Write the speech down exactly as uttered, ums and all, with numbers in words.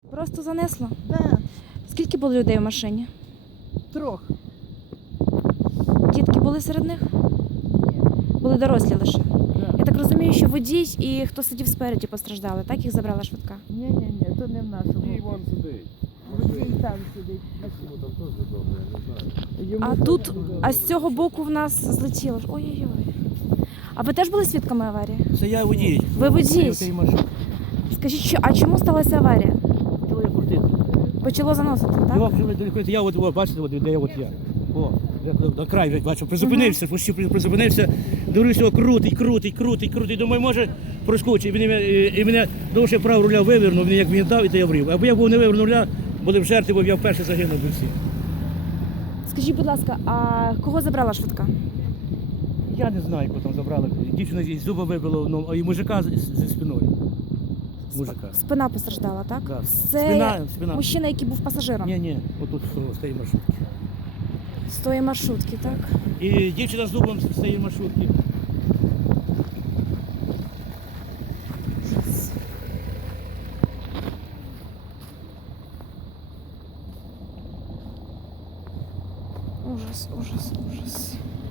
Просто занесло? Да, Скільки було людей в машині? трох. Дітки були серед них? Ні. Були дорослі лише. Да. Я так розумію, що водій і хто сидів спереді постраждали, так їх забрала швидка? Ні, ні, ні, то не в нашому. І вон сидить. Водій там сидить. Йому там теж добре, я не знаю. Йому А теж тут, добре. а з цього боку в нас злетіло. Ой-ой-ой. А ви теж були свідками аварії? Це я водій. Ви водій? Цієї машини. Скажіть, що, а чому сталася аварія? Почало я крутити. Почало заносити, так? Його почали крутити. Я от, от бачите, от, де я от я. О, я на край вже бачу, призупинився, почти призупинився, дивлюся, його крутить, крутить, крутить, крутить. Думаю, може проскочить. І мене, і мене довше прав руля вивернув, він як він дав, і то я врів. Аби я був не вивернув руля, були б жертви, бо я вперше загинув би всі. Скажіть, будь ласка, а кого забрала швидка? Я не знаю, кого там забрали. Дівчина з зуба вибило, ну, а і мужика з- з- зі спиною. Мужика. Спина постраждала, так? Так. Це Спина, спина. мужчина, який був пасажиром Ні, ні, отут з тієї маршрутки. з тої маршрутки, так? І дівчина з зубом з цієї маршрутки. Ужас, ужас, ужас.